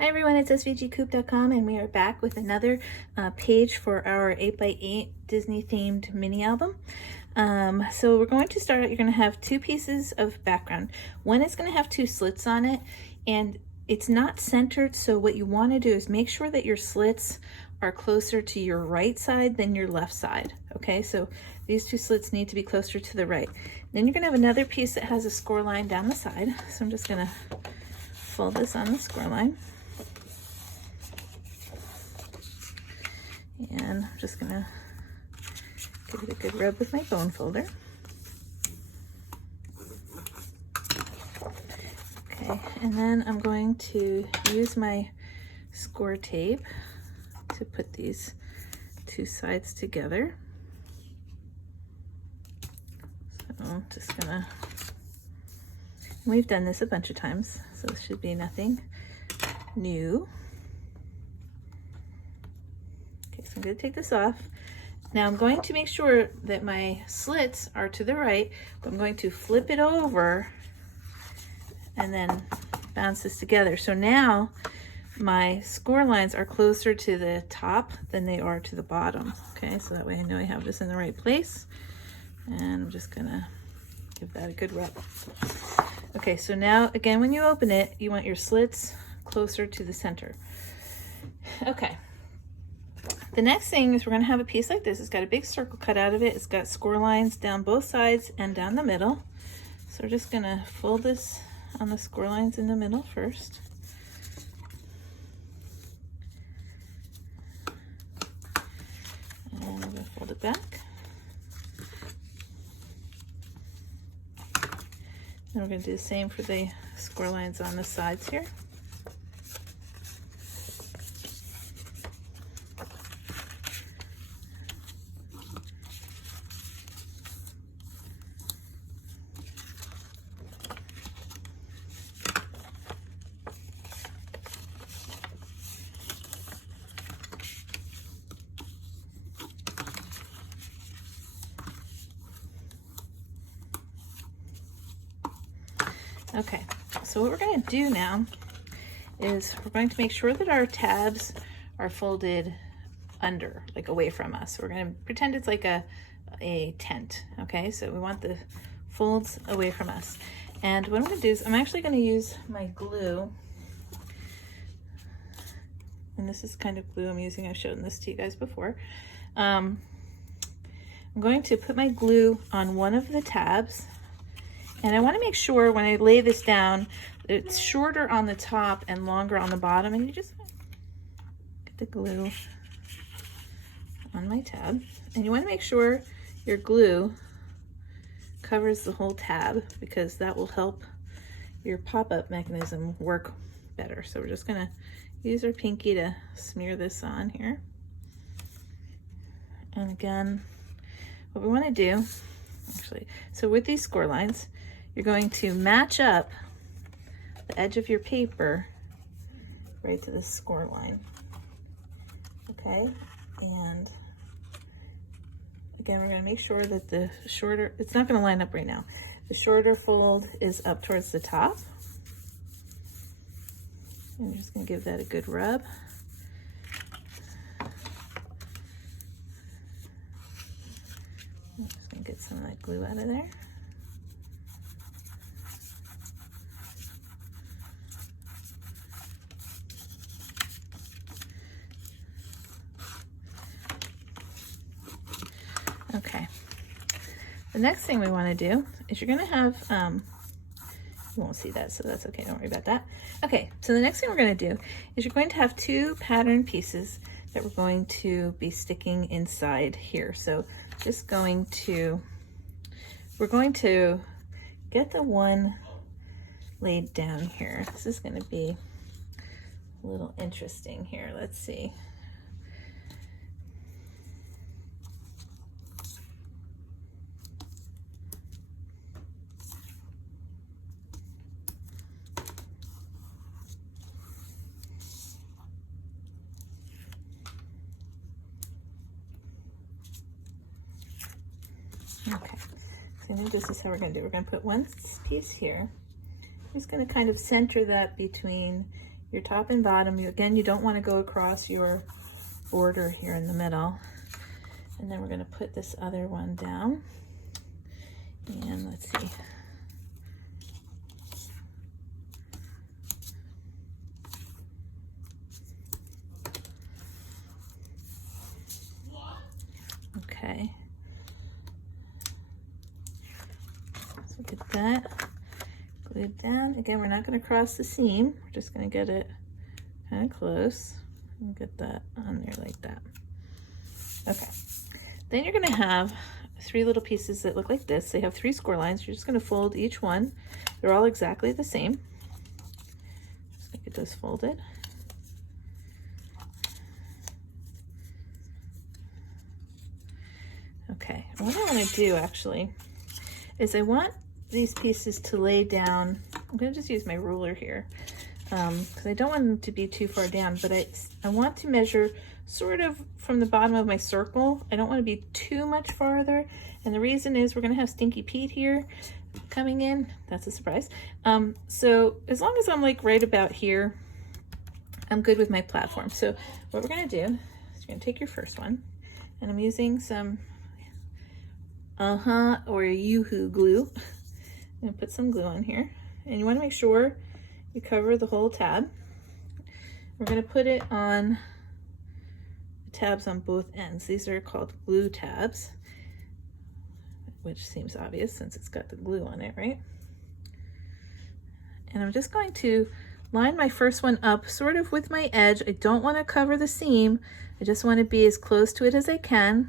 Hi everyone, it's svgcoop.com and we are back with another page for our 8x8 Disney themed mini album. So we're going to start out, you're going to have two pieces of background. One is going to have two slits on it and it's not centered, so what you want to do is make sure that your slits are closer to your right side than your left side. Okay, so these two slits need to be closer to the right. Then you're going to have another piece that has a score line down the side. So I'm just going to fold this on the score line. And I'm just gonna give it a good rub with my bone folder. Okay, and then I'm going to use my score tape to put these two sides together. So I'm just gonna, we've done this a bunch of times, so this should be nothing new. So I'm going to take this off. Now I'm going to make sure that my slits are to the right, but I'm going to flip it over and then bounce this together. So now my score lines are closer to the top than they are to the bottom. Okay, so that way I know I have this in the right place. And I'm just gonna give that a good rub. Okay, so now again, when you open it, you want your slits closer to the center. Okay. The next thing is we're going to have a piece like this. It's got a big circle cut out of it. It's got score lines down both sides and down the middle. So we're just going to fold this on the score lines in the middle first. And we're going to fold it back. Then we're going to do the same for the score lines on the sides here. Okay, so what we're going to do now is we're going to make sure that our tabs are folded under, like away from us. So we're going to pretend it's like a tent, okay? So we want the folds away from us. And what I'm going to do is I'm actually going to use my glue. And this is kind of glue I'm using. I've shown this to you guys before. I'm going to put my glue on one of the tabs. And I want to make sure when I lay this down, it's shorter on the top and longer on the bottom. And you just get the glue on my tab. And you want to make sure your glue covers the whole tab because that will help your pop-up mechanism work better. So we're just going to use our pinky to smear this on here. And again, what we want to do, actually, so with these score lines, you're going to match up the edge of your paper right to the score line. Okay, and again, we're going to make sure that the shorter, it's not going to line up right now. The shorter fold is up towards the top. And we're just going to give that a good rub. I'm just going to get some of that glue out of there. Okay, the next thing we want to do is you're going to have, you won't see that, so that's okay, don't worry about that. Okay, so the next thing we're going to do is you're going to have two pattern pieces that we're going to be sticking inside here. So just going to, we're going to get the one laid down here. This is going to be a little interesting here. Let's see. Okay, so I think this is how we're going to do. We're going to put one piece here. I'm just going to kind of center that between your top and bottom. Again, you don't want to go across your border here in the middle. And then we're going to put this other one down. And let's see. Okay. So get that glued down. Again, we're not going to cross the seam. We're just going to get it kind of close and get that on there like that. Okay. Then you're going to have 3 little pieces that look like this. They have 3 score lines. You're just going to fold each one. They're all exactly the same. Just going to get those folded. Okay, what I want to do actually is I want these pieces to lay down. I'm going to just use my ruler here because I don't want them to be too far down, but I want to measure sort of from the bottom of my circle. I don't want to be too much farther, and the reason is we're going to have Stinky Pete here coming in. That's a surprise. So as long as I'm like right about here, I'm good with my platform. So what we're going to do is you're going to take your first one, and I'm using some or Yoo-hoo glue. I'm going to put some glue on here, and you want to make sure you cover the whole tab. We're going to put it on the tabs on both ends. These are called glue tabs, which seems obvious since it's got the glue on it, right? And I'm just going to line my first one up sort of with my edge. I don't want to cover the seam. I just want to be as close to it as I can.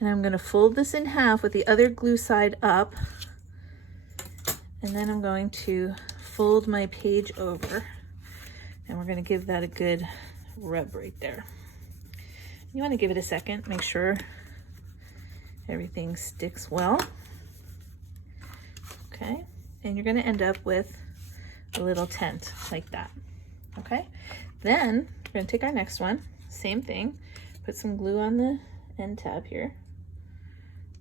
And I'm going to fold this in half with the other glue side up. And then I'm going to fold my page over. And we're going to give that a good rub right there. You want to give it a second, make sure everything sticks well. Okay, and you're going to end up with a little tent like that. Okay, then we're going to take our next one, same thing, put some glue on the end tab here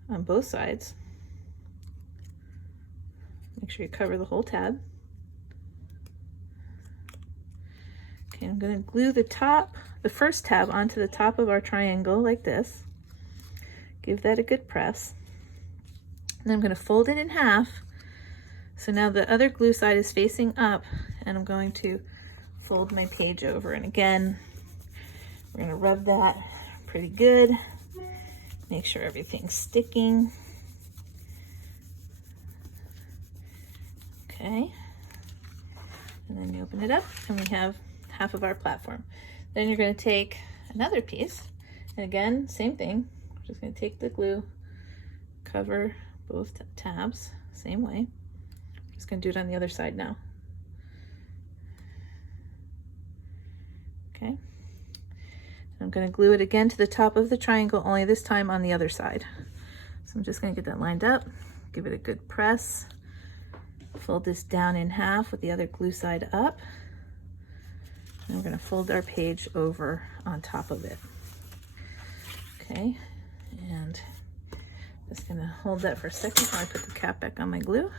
on both sides. Make sure you cover the whole tab. Okay, I'm going to glue the first tab onto the top of our triangle like this. Give that a good press. And I'm going to fold it in half. So now the other glue side is facing up, and I'm going to fold my page over. And again, we're going to rub that pretty good. Make sure everything's sticking. Okay. And then you open it up, and we have half of our platform. Then you're going to take another piece, and again, same thing. We're just going to take the glue, cover both tabs, same way. Just going to do it on the other side now. Okay. I'm going to glue it again to the top of the triangle, only this time on the other side. So I'm just going to get that lined up, give it a good press, fold this down in half with the other glue side up. And we're going to fold our page over on top of it. Okay, and just going to hold that for a second while I put the cap back on my glue.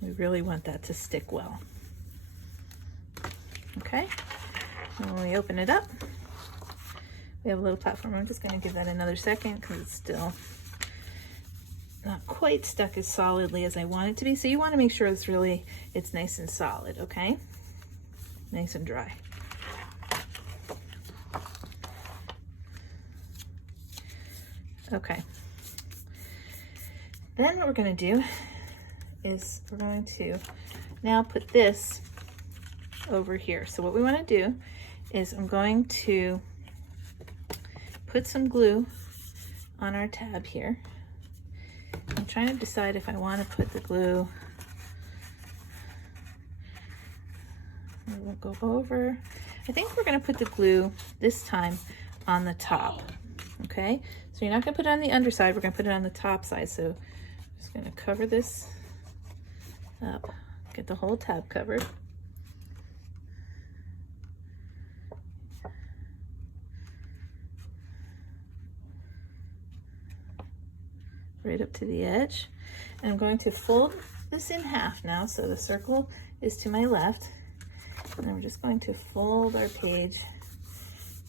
We really want that to stick well. Okay, and when we open it up, we have a little platform. I'm just going to give that another second because it's still not quite stuck as solidly as I want it to be. So you want to make sure it's nice and solid, okay? Nice and dry. Okay. Then what we're going to do is we're going to now put this over here. So what we want to do is I'm going to put some glue on our tab here. I'm trying to decide if I want to put the glue, we'll go over. I think we're going to put the glue this time on the top. Okay, so you're not going to put it on the underside, we're going to put it on the top side. So I'm just going to cover this up, get the whole tab covered. right up to the edge. And I'm going to fold this in half now, so the circle is to my left. And then we're just going to fold our page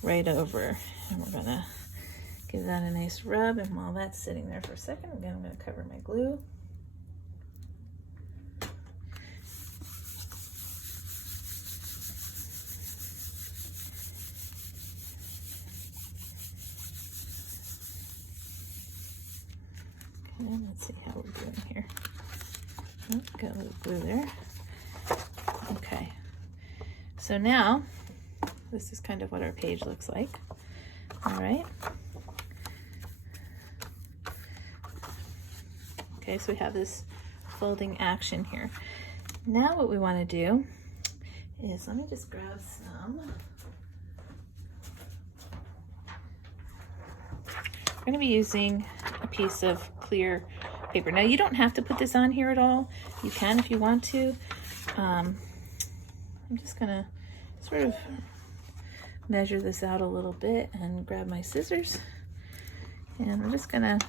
right over. And we're gonna give that a nice rub. And while that's sitting there for a second, again, I'm gonna cover my glue. Okay, let's see how we're doing here. Oh, got a little glue there. Okay, so now this is kind of what our page looks like. All right. Okay, so we have this folding action here. Now what we want to do is, let me just grab some. We're going to be using a piece of clear paper. Now you don't have to put this on here at all. You can if you want to. I'm just going to sort of measure this out a little bit and grab my scissors. And I'm just going to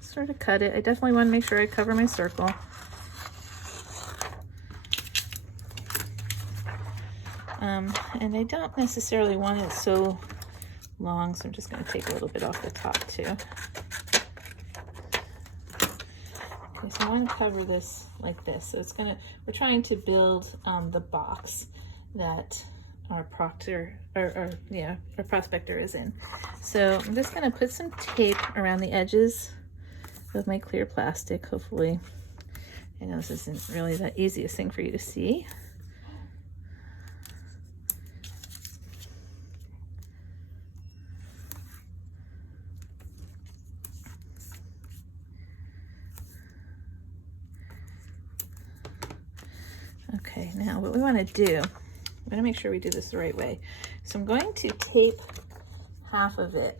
sort of cut it. I definitely want to make sure I cover my circle. And I don't necessarily want it so long, so I'm just going to take a little bit off the top too. Okay, so I want to cover this like this. So it's gonna, we're trying to build the box that our prospector is in. So I'm just going to put some tape around the edges of my clear plastic. Hopefully, I know this isn't really the easiest thing for you to see. Okay, now what we want to do, I'm going to make sure we do this the right way. So I'm going to tape half of it.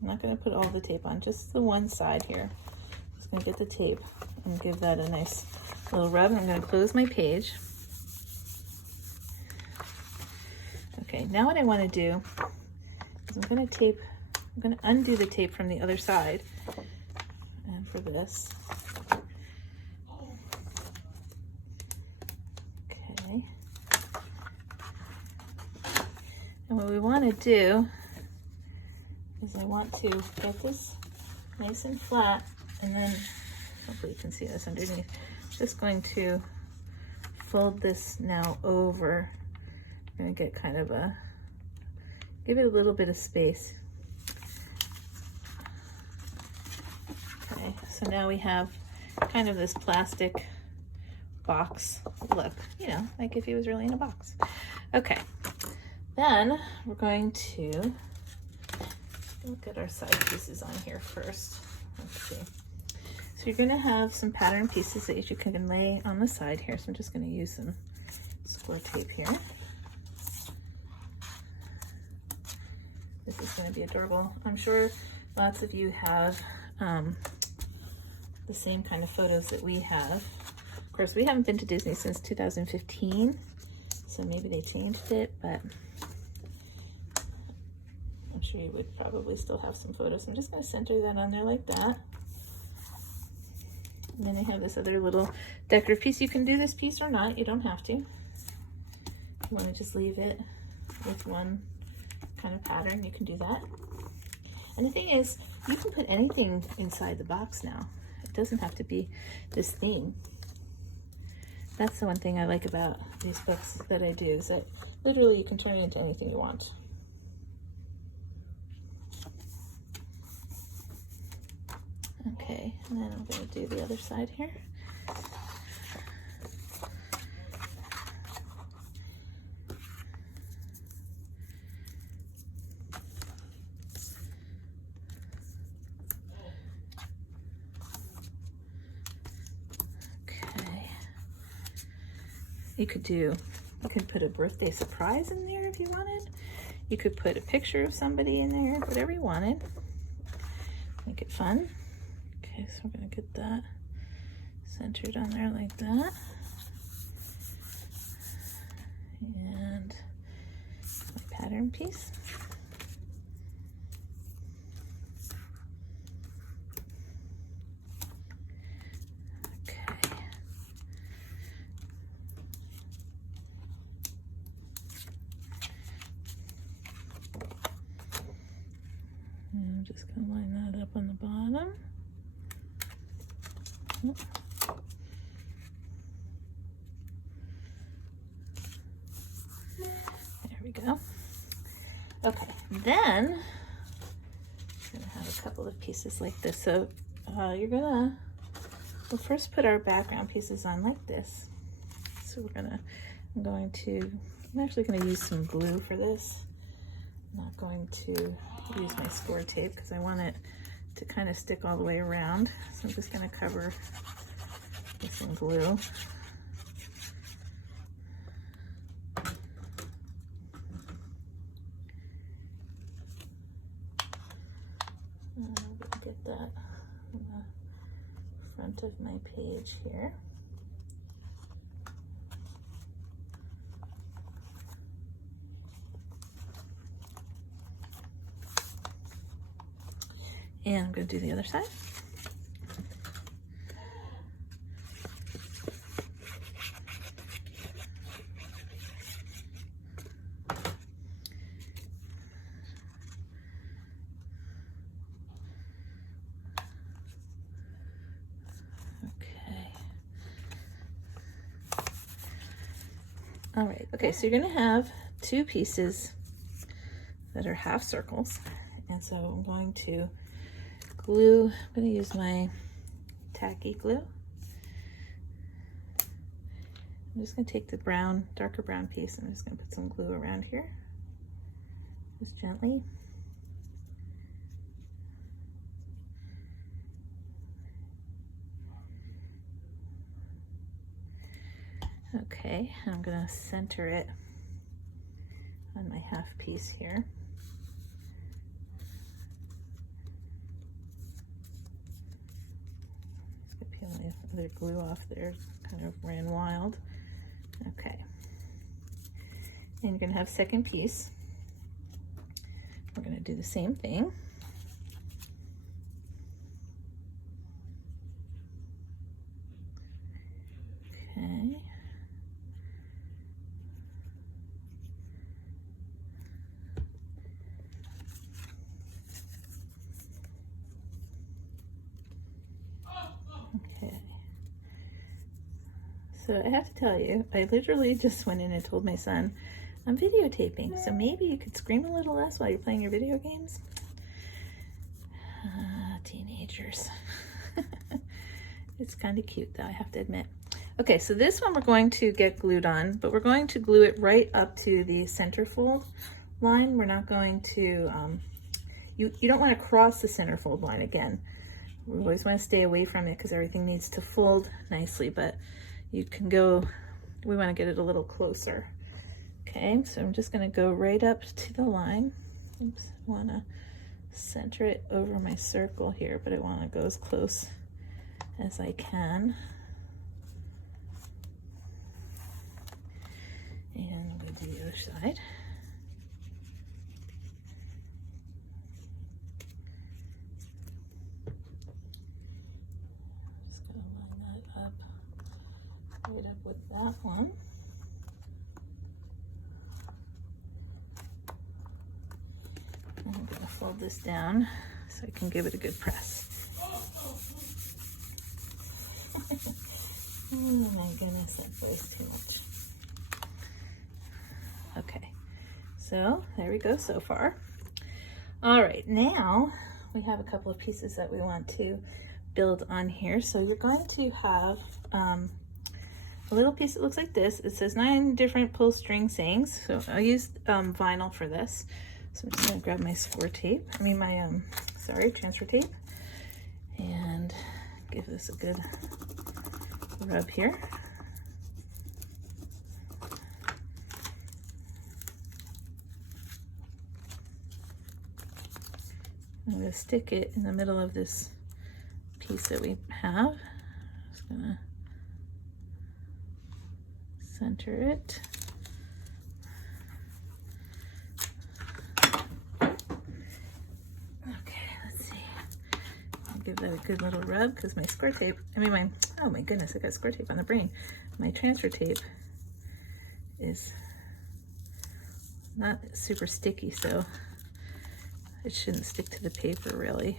I'm not going to put all the tape on, just the one side here. I'm just going to get the tape and give that a nice little rub. And I'm going to close my page. Okay, now what I want to do is I'm going to undo the tape from the other side. And for this, okay. And what we want to do is I want to get this nice and flat, and then hopefully you can see this underneath. Just going to fold this now over. I'm going to get kind of give it a little bit of space. Okay, so now we have kind of this plastic box look, you know, like if he was really in a box. Okay, then we're going to look at our side pieces on here first. Let's see. So you're going to have some pattern pieces that you can lay on the side here. So I'm just going to use some score tape here. This is going to be adorable. I'm sure lots of you have the same kind of photos that we have. Of course, we haven't been to Disney since 2015, so maybe they changed it, but I'm sure you would probably still have some photos. I'm just going to center that on there like that. And then I have this other little decorative piece. You can do this piece or not. You don't have to. If you want to just leave it with one kind of pattern, you can do that. And the thing is, you can put anything inside the box now. It doesn't have to be this theme. That's the one thing I like about these books that I do, is that literally you can turn it into anything you want. Okay, and then I'm going to do the other side here. Okay. You could put a birthday surprise in there if you wanted. You could put a picture of somebody in there, whatever you wanted. Make it fun. Okay, so we're going to get that centered on there like that. And my pattern piece. I'm just going to line that up on the bottom. There we go. Okay, then I'm gonna have a couple of pieces like this. So we'll first put our background pieces on like this. So I'm actually gonna use some glue for this. I'm not going to use my score tape because I want it to kind of stick all the way around. So I'm just gonna cover this in glue. I'm gonna get that on the front of my page here. And I'm going to do the other side. All right, okay, so you're gonna have two pieces that are half circles. And so I'm going to glue, I'm gonna use my tacky glue. I'm just gonna take the brown, darker brown piece, and I'm just gonna put some glue around here, just gently. Okay, I'm gonna center it on my half piece here. Peel my other glue off there, kind of ran wild. Okay, and you're gonna have second piece. We're gonna do the same thing. Okay. So I have to tell you, I literally just went in and told my son, I'm videotaping, so maybe you could scream a little less while you're playing your video games. Teenagers. It's kind of cute though, I have to admit. Okay, so this one we're going to get glued on, but we're going to glue it right up to the centerfold line. We're not going to, you don't want to cross the centerfold line again. We always want to stay away from it because everything needs to fold nicely, but you can go, we want to get it a little closer. Okay, so I'm just going to go right up to the line. Oops, I want to center it over my circle here, but I want to go as close as I can. And I'm going to do the other side. Just going to line that up right up with that one. And I'm going to fold this down so I can give it a good press. Oh my goodness, that was too much. Okay, so there we go so far. All right, now we have a couple of pieces that we want to build on here. So you're going to have a little piece that looks like this. It says 9 different pull string sayings. So I used vinyl for this. So I'm just gonna grab my score tape, transfer tape, and give this a good rub here. I'm gonna stick it in the middle of this piece that we have. Just gonna center it. Give that a good little rub because my score tape, oh my goodness, I got score tape on the brain. My transfer tape is not super sticky, so it shouldn't stick to the paper really.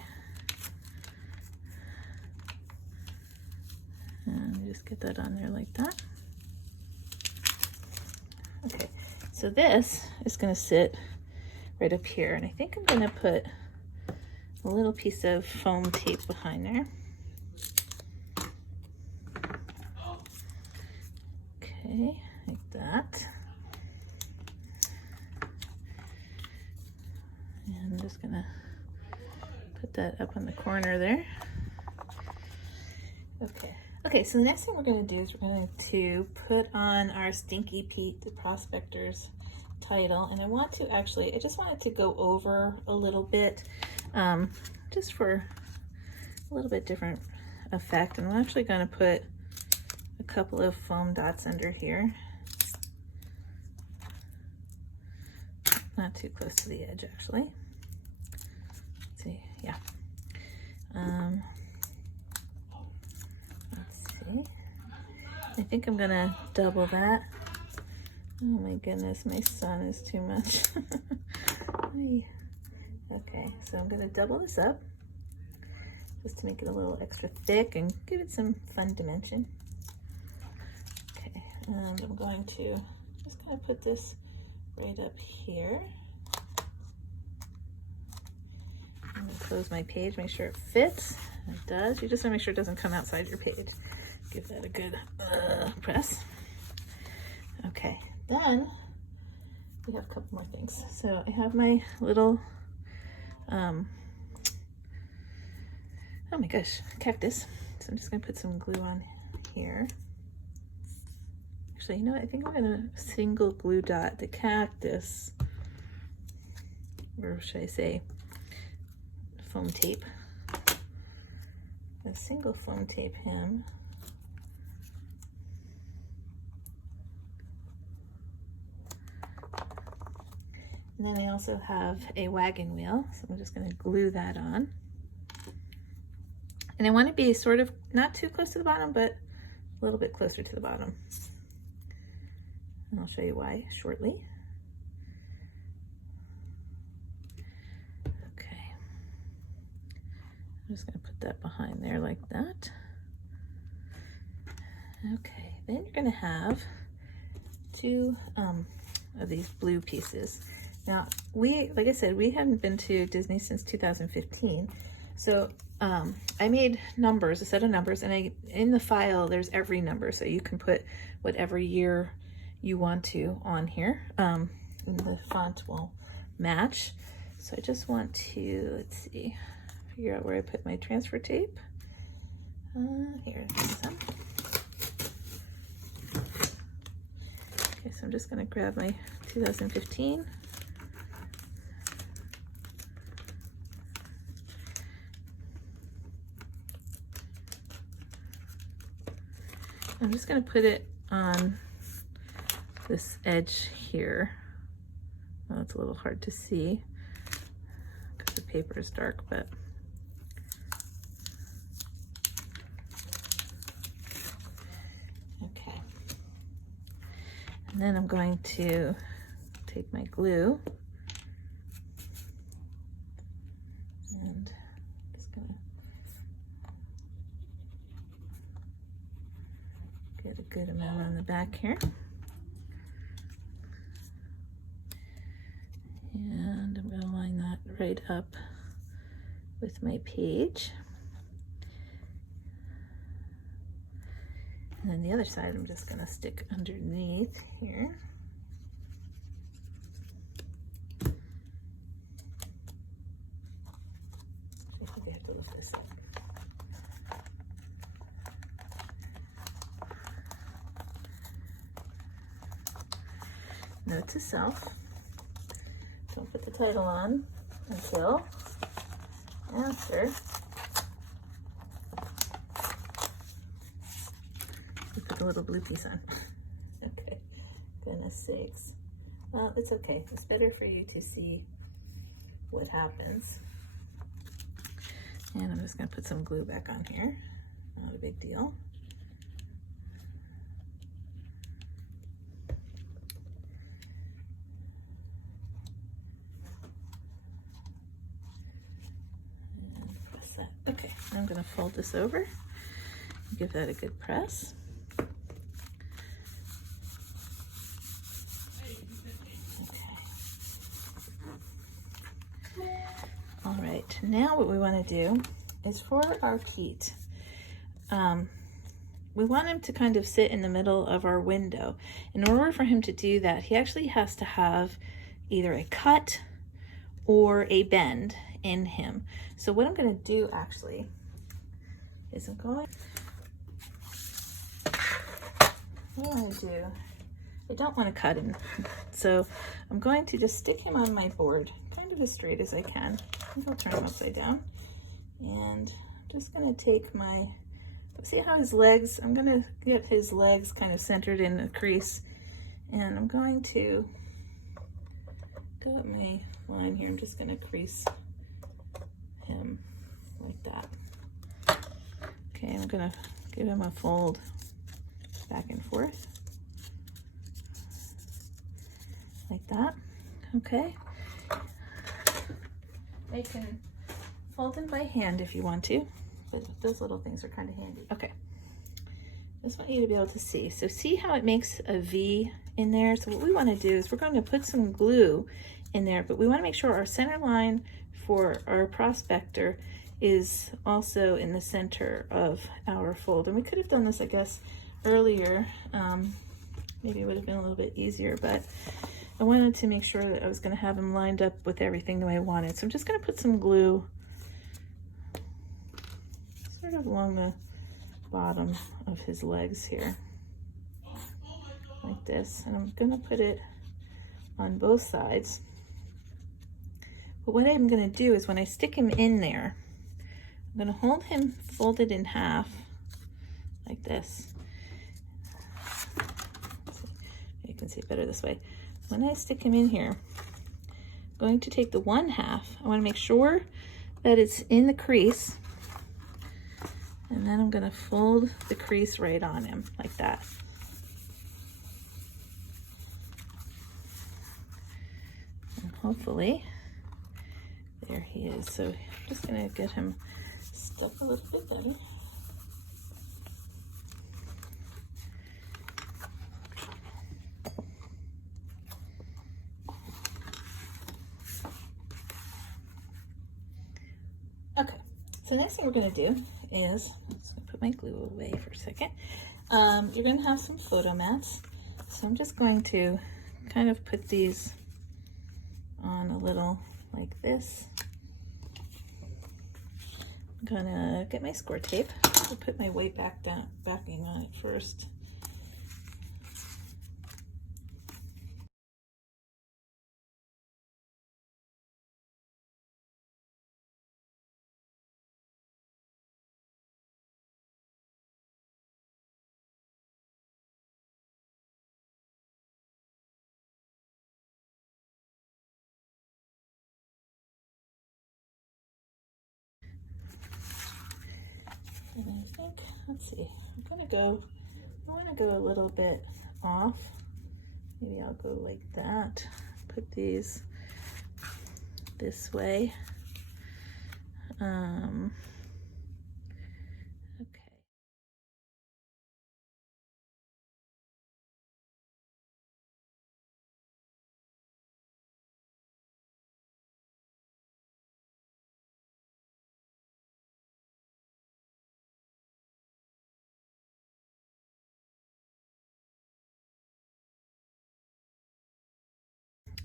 And just get that on there like that. Okay, so this is going to sit right up here, and I think I'm going to put a little piece of foam tape behind there. Okay, like that. And I'm just going to put that up on the corner there. Okay. Okay, so the next thing we're going to do is we're going to put on our Stinky Pete, the Prospectors Title, and I just wanted to go over a little bit, just for a little bit different effect, and I'm actually going to put a couple of foam dots under here, not too close to the edge actually. Let's see, yeah. I think I'm gonna double that. Oh my goodness, my son is too much. Okay, so I'm gonna double this up just to make it a little extra thick and give it some fun dimension. Okay, and I'm going to just kind of put this right up here. I'm gonna close my page, make sure it fits. It does. You just wanna make sure it doesn't come outside your page. Give that a good press. Okay, then we have a couple more things. So I have my little, oh my gosh, cactus. So I'm just gonna put some glue on here. Actually, you know what? I think I'm gonna single glue dot the cactus, or should I say foam tape. A single foam tape him. And then I also have a wagon wheel, so I'm just going to glue that on. And I want to be sort of not too close to the bottom, but a little bit closer to the bottom. And I'll show you why shortly. Okay. I'm just going to put that behind there like that. Okay, then you're going to have two of these blue pieces. Now, like I said, we hadn't been to Disney since 2015. So I made numbers, a set of numbers, and in the file, there's every number. So you can put whatever year you want to on here. And the font will match. So I just want to, let's see, figure out where I put my transfer tape. Here, some. Okay, so I'm just gonna grab my 2015. I'm just going to put it on this edge here. Well, it's a little hard to see because the paper is dark, but okay. And then I'm going to take my glue and just going to get a good amount on the back here. And I'm going to line that right up with my page. And then the other side I'm just going to stick underneath here. I think I have to lift this up. Note to self, don't put the title on until after you put the little blue piece on. Okay, goodness sakes. Well, it's okay. It's better for you to see what happens. And I'm just going to put some glue back on here. Not a big deal. I'm going to fold this over, give that a good press. All right, now what we want to do is for our Pete, we want him to kind of sit in the middle of our window. In order for him to do that, he actually has to have either a cut or a bend in him. So what I'm going to do actually is what I want to do, I don't want to cut him. So I'm going to just stick him on my board, kind of as straight as I can. I think I'll turn him upside down. And I'm just going to take my, see how his legs, I'm going to get his legs kind of centered in the crease. And I'm going to go up my line here. I'm just going to crease him like that. Okay, I'm going to give him a fold back and forth like that. Okay, I can fold him by hand if you want to, but those little things are kind of handy. Okay, just want you to be able to see. So see how it makes a V in there? So what we want to do is we're going to put some glue in there, but we want to make sure our center line for our prospector is also in the center of our fold. And we could have done this, I guess, earlier. Maybe it would have been a little bit easier, but I wanted to make sure that I was going to have him lined up with everything the way I wanted. So I'm just going to put some glue sort of along the bottom of his legs here, like this. And I'm going to put it on both sides. But what I'm going to do is when I stick him in there, I'm going to hold him folded in half like this. You can see it better this way. When I stick him in here, I'm going to take the one half. I want to make sure that it's in the crease. And then I'm going to fold the crease right on him like that. And hopefully, there he is. So I'm just going to get him stuck a little bit better. Okay, so the next thing we're going to do is, I'm just going to put my glue away for a second. You're going to have some photo mats. So I'm just going to kind of put these on a little like this. I'm going to get my score tape. I'll put my weight backing on it first. And I think, let's see, I want to go a little bit off. Maybe I'll go like that. Put these this way. Okay.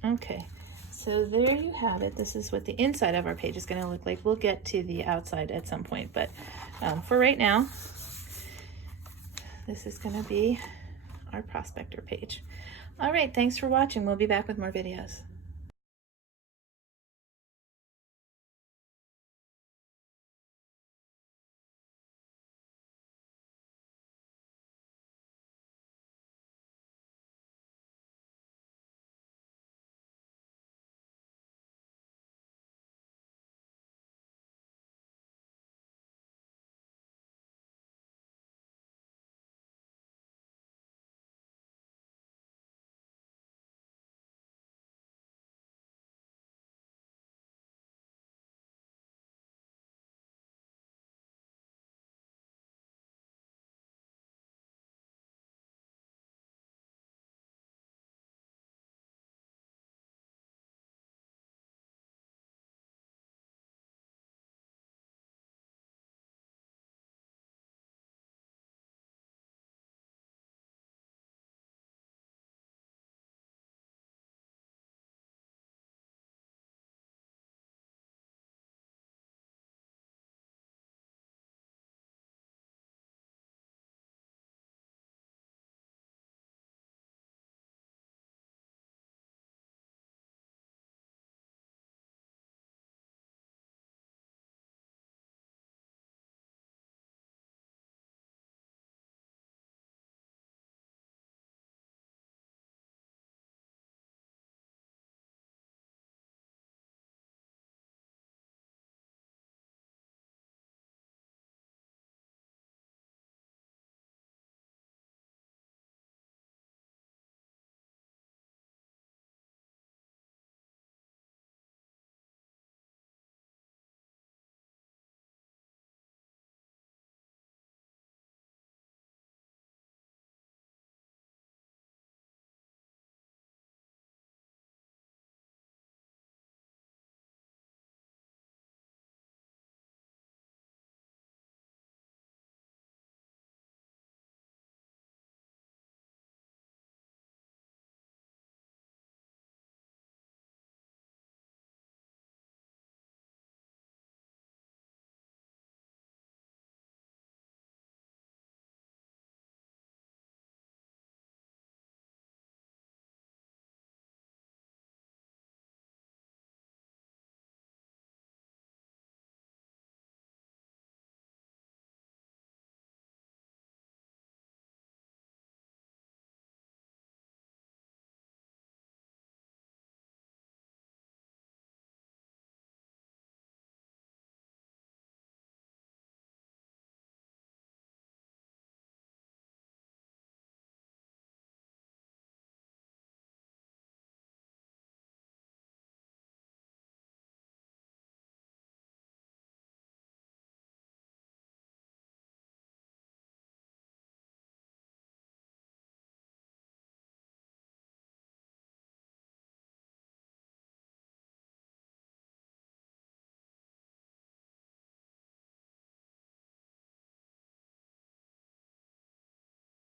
Okay, so there you have it. This is what the inside of our page is going to look like. We'll get to the outside at some point, but for right now, this is going to be our prospector page. All right, thanks for watching. We'll be back with more videos.